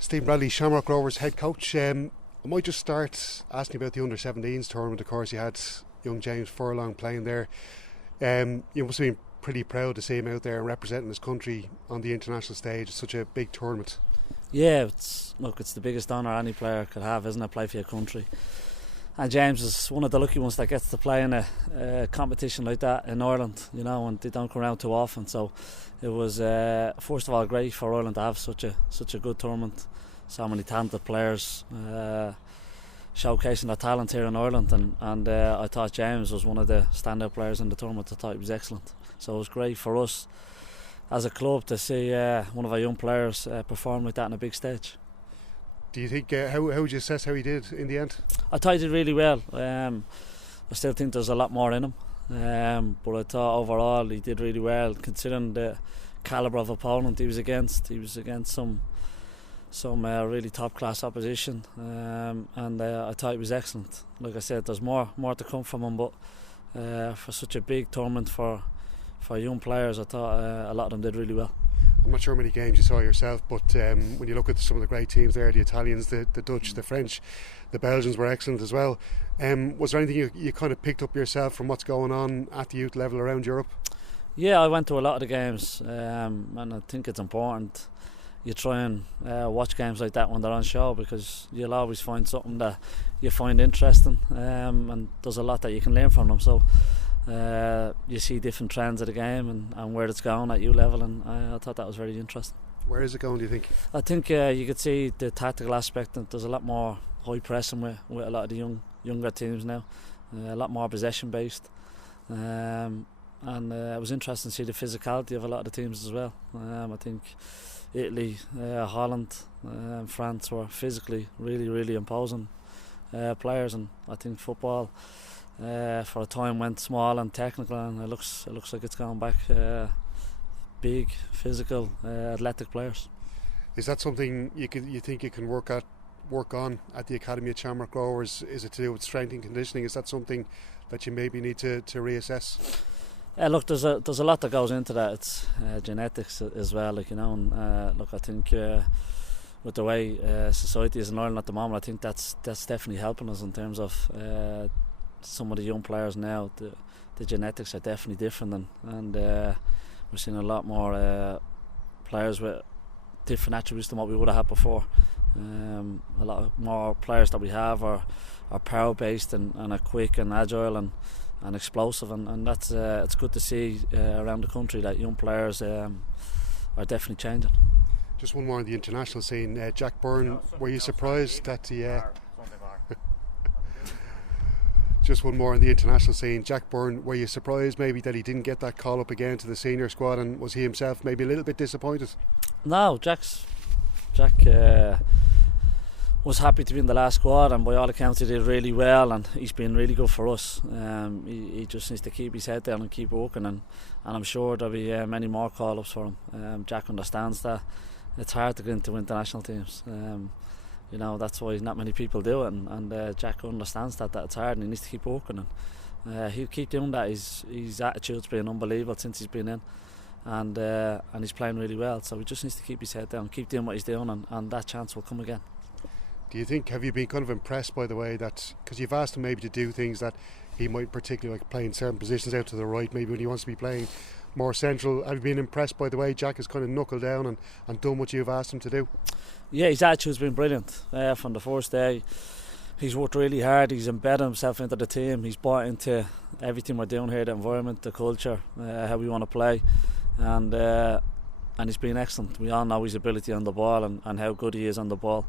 Stephen Bradley, Shamrock Rovers head coach. I might just start asking about the under-17s tournament. Of course, you had young James Furlong playing there. You must have been pretty proud to see him out there and representing his country on the international stage. It's such a big tournament. Yeah, it's the biggest honour any player could have, isn't it? Play for your country. And James is one of the lucky ones that gets to play in a competition like that in Ireland, and they don't come around too often. So it was, first of all, great for Ireland to have such a good tournament. So many talented players showcasing their talent here in Ireland, and I thought James was one of the standout players in the tournament. I thought he was excellent. So it was great for us as a club to see one of our young players perform like that on a big stage. Do you think, how would you assess how he did in the end? I thought he did really well. I still think there's a lot more in him, but I thought overall he did really well considering the calibre of opponent he was against. He was against some really top class opposition, and I thought he was excellent. Like I said, there's more to come from him, but for such a big tournament for young players, I thought a lot of them did really well. I'm not sure how many games you saw yourself, but when you look at some of the great teams there, the Italians, the Dutch, the French, the Belgians were excellent as well. Was there anything you kind of picked up yourself from what's going on at the youth level around Europe? Yeah, I went to a lot of the games, and I think it's important you try and watch games like that when they're on show, because you'll always find something that you find interesting, and there's a lot that you can learn from them. So you see different trends of the game and where it's going at youth level, and I thought that was very interesting. Where is it going, do you think? I think you could see the tactical aspect, and there's a lot more high pressing with a lot of the younger teams now, a lot more possession based, and it was interesting to see the physicality of a lot of the teams as well. I think Italy, Holland, France were physically really, really imposing players, and I think football for a time went small and technical, and it looks like it's going back. Big, physical, athletic players. Is that something you think you can work on at the academy at Shamrock Rovers? Is it to do with strength and conditioning? Is that something that you maybe need to reassess? Look, there's a lot that goes into that. It's genetics as well, and look, I think with the way society is in Ireland at the moment, I think that's definitely helping us in terms of some of the young players now. The genetics are definitely different, and we're seeing a lot more players with different attributes than what we would have had before. A lot more players that we have are power based and are quick and agile and explosive, and that's it's good to see around the country that young players are definitely changing. Just one more on the international scene. Jack Byrne, were you surprised that the just one more on the international scene. Jack Byrne, were you surprised maybe that he didn't get that call up again to the senior squad, and was he himself maybe a little bit disappointed? No, Jack was happy to be in the last squad, and by all accounts he did really well, and he's been really good for us. He just needs to keep his head down and keep working, and I'm sure there'll be many more call-ups for him. Jack understands that it's hard to get into international teams. That's why not many people do it, and Jack understands that it's hard, and he needs to keep working, and he'll keep doing that. His attitude's been unbelievable since he's been in, and he's playing really well, so he just needs to keep his head down, keep doing what he's doing, and that chance will come again. Do you think, have you been kind of impressed by the way that, because you've asked him maybe to do things that he might particularly like, playing certain positions out to the right, maybe when he wants to be playing more central, have you been impressed by the way Jack has kind of knuckled down and done what you've asked him to do? Yeah, his attitude's been brilliant from the first day. He's worked really hard, he's embedded himself into the team, he's bought into everything we're doing here, the environment, the culture, how we want to play, and he's been excellent. We all know his ability on the ball and how good he is on the ball.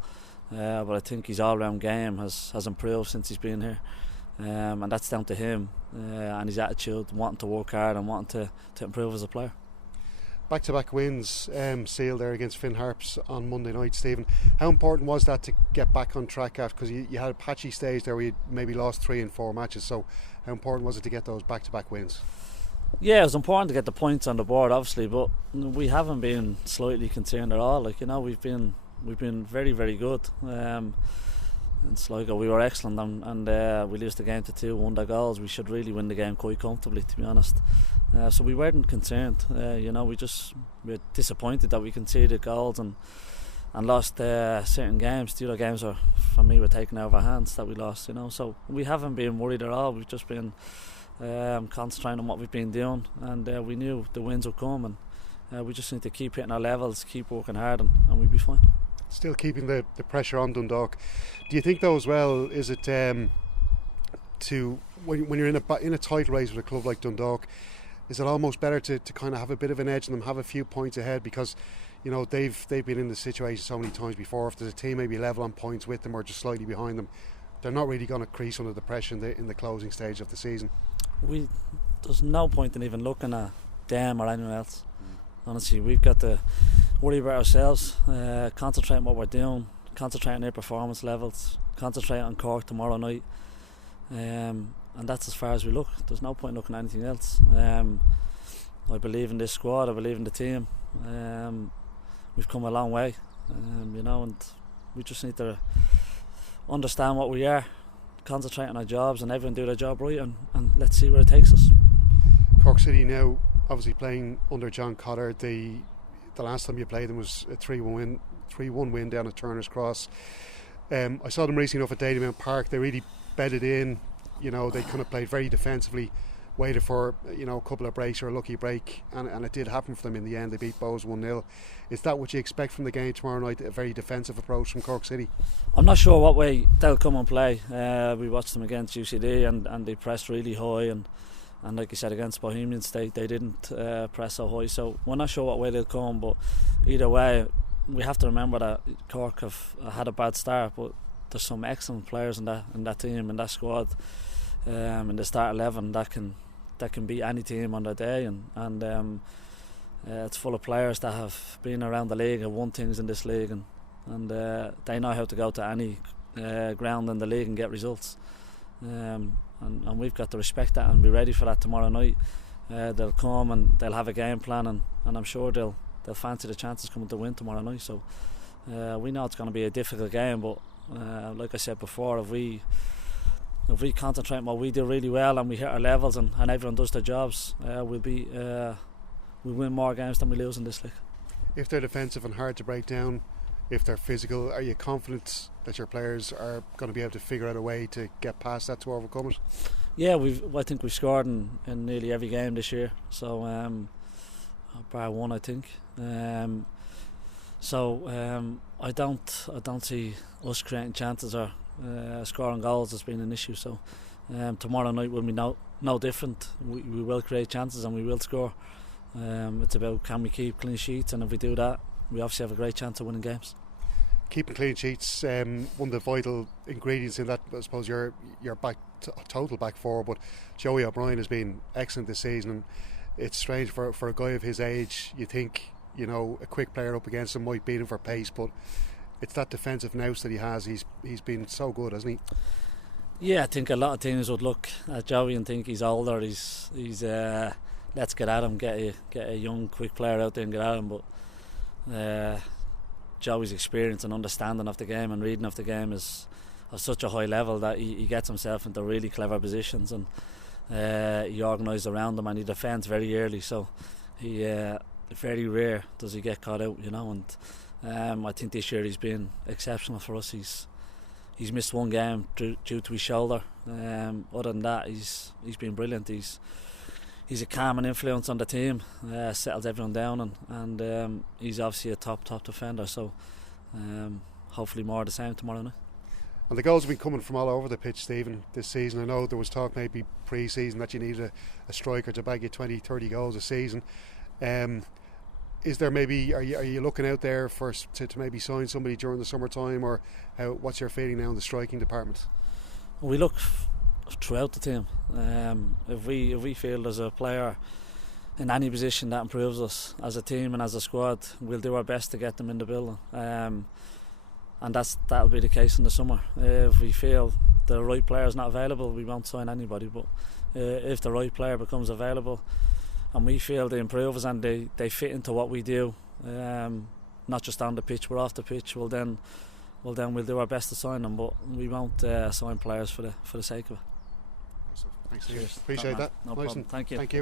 But I think his all-round game has improved since he's been here, and that's down to him and his attitude, wanting to work hard and wanting to improve as a player. Back-to-back wins sealed there against Finn Harps on Monday night, Stephen. How important was that to get back on track after, because you had a patchy stage there where you maybe lost 3 and 4 matches, so how important was it to get those back-to-back wins? Yeah, it was important to get the points on the board obviously, but we haven't been slightly concerned at all. We've been very, very good. In Sligo we were excellent, and we lost the game to 2, their goals. We should really win the game quite comfortably, to be honest. So we weren't concerned. We're disappointed that we conceded goals, and lost certain games. The other games were, for me, were taken out of our hands that we lost, you know. So we haven't been worried at all. We've just been concentrating on what we've been doing, and we knew the wins would come, and we just need to keep hitting our levels, keep working hard, and we'll be fine. Still keeping the pressure on Dundalk. Do you think though as well, is it to when you're in a title race with a club like Dundalk, is it almost better to kind of have a bit of an edge on them, have a few points ahead, because you know they've been in this situation so many times before. If there's a team maybe level on points with them or just slightly behind them, they're not really going to crease under the pressure in the closing stage of the season. There's no point in even looking at them or anyone else. Honestly, we've got to worry about ourselves, concentrate on what we're doing, concentrate on their performance levels, concentrate on Cork tomorrow night, and that's as far as we look. There's no point in looking at anything else. I believe in this squad, I believe in the team. We've come a long way, you know, and we just need to understand what we are, concentrate on our jobs, and everyone do their job right, and let's see where it takes us. Cork City now obviously playing under John Cotter. The last time you played them was a 3-1 win down at Turner's Cross. I saw them recently off at Dalymount Park. They really bedded in, you know, they kind of played very defensively, waited for, you know, a couple of breaks or a lucky break, and it did happen for them in the end. They beat Bows 1-0. Is that what you expect from the game tomorrow night, a very defensive approach from Cork City? I'm not sure what way they'll come and play. We watched them against UCD and they pressed really high, and like you said, against Bohemians they didn't press so high, so we're not sure what way they'll come. But either way, we have to remember that Cork have had a bad start, but there's some excellent players in that team, in that squad, in the start 11 that can beat any team on their day, and it's full of players that have been around the league, have won things in this league, and they know how to go to any ground in the league and get results. And we've got to respect that and be ready for that tomorrow night. They'll come and they'll have a game plan, and I'm sure they'll fancy the chances coming to win tomorrow night. So we know it's going to be a difficult game, but like I said before, if we concentrate on what we do really well and we hit our levels and everyone does their jobs, we'll win more games than we lose in this league. If they're defensive and hard to break down, if they're physical, are you confident that your players are going to be able to figure out a way to get past that, to overcome it? Yeah, I think we've scored in nearly every game this year, so bar one, I think. I don't see us creating chances or scoring goals as being an issue. So tomorrow night will be no different. We will create chances and we will score. It's about, can we keep clean sheets, and if we do that, we obviously have a great chance of winning games. Keeping clean sheets, one of the vital ingredients in that, I suppose, your total back four. But Joey O'Brien has been excellent this season, and it's strange for a guy of his age. You think, you know, a quick player up against him might beat him for pace, but it's that defensive nous that he has. He's been so good, hasn't he? Yeah, I think a lot of teams would look at Joey and think he's older. He's let's get at him, get a young, quick player out there and get at him. But Joey's experience and understanding of the game and reading of the game is of such a high level that he gets himself into really clever positions, and he organises around them, and he defends very early. So he very rare does he get caught out, you know. And I think this year he's been exceptional for us. He's missed one game due to his shoulder. Other than that, he's been brilliant. He's a calming influence on the team, settles everyone down, and he's obviously a top defender. So hopefully more of the same tomorrow night. And the goals have been coming from all over the pitch, Stephen, this season. I know there was talk maybe pre-season that you needed a striker to bag you 20-30 goals a season. Is there maybe, are you looking out there to maybe sign somebody during the summertime, or what's your feeling now in the striking department? We look throughout the team. If we feel there's a player in any position that improves us as a team and as a squad, we'll do our best to get them in the building. And that'll be the case in the summer. If we feel the right player is not available, we won't sign anybody. But if the right player becomes available and we feel they improve us and they fit into what we do, not just on the pitch but off the pitch, well then we'll do our best to sign them. But we won't sign players for the sake of it. Thanks, appreciate that. No problem. Thank you.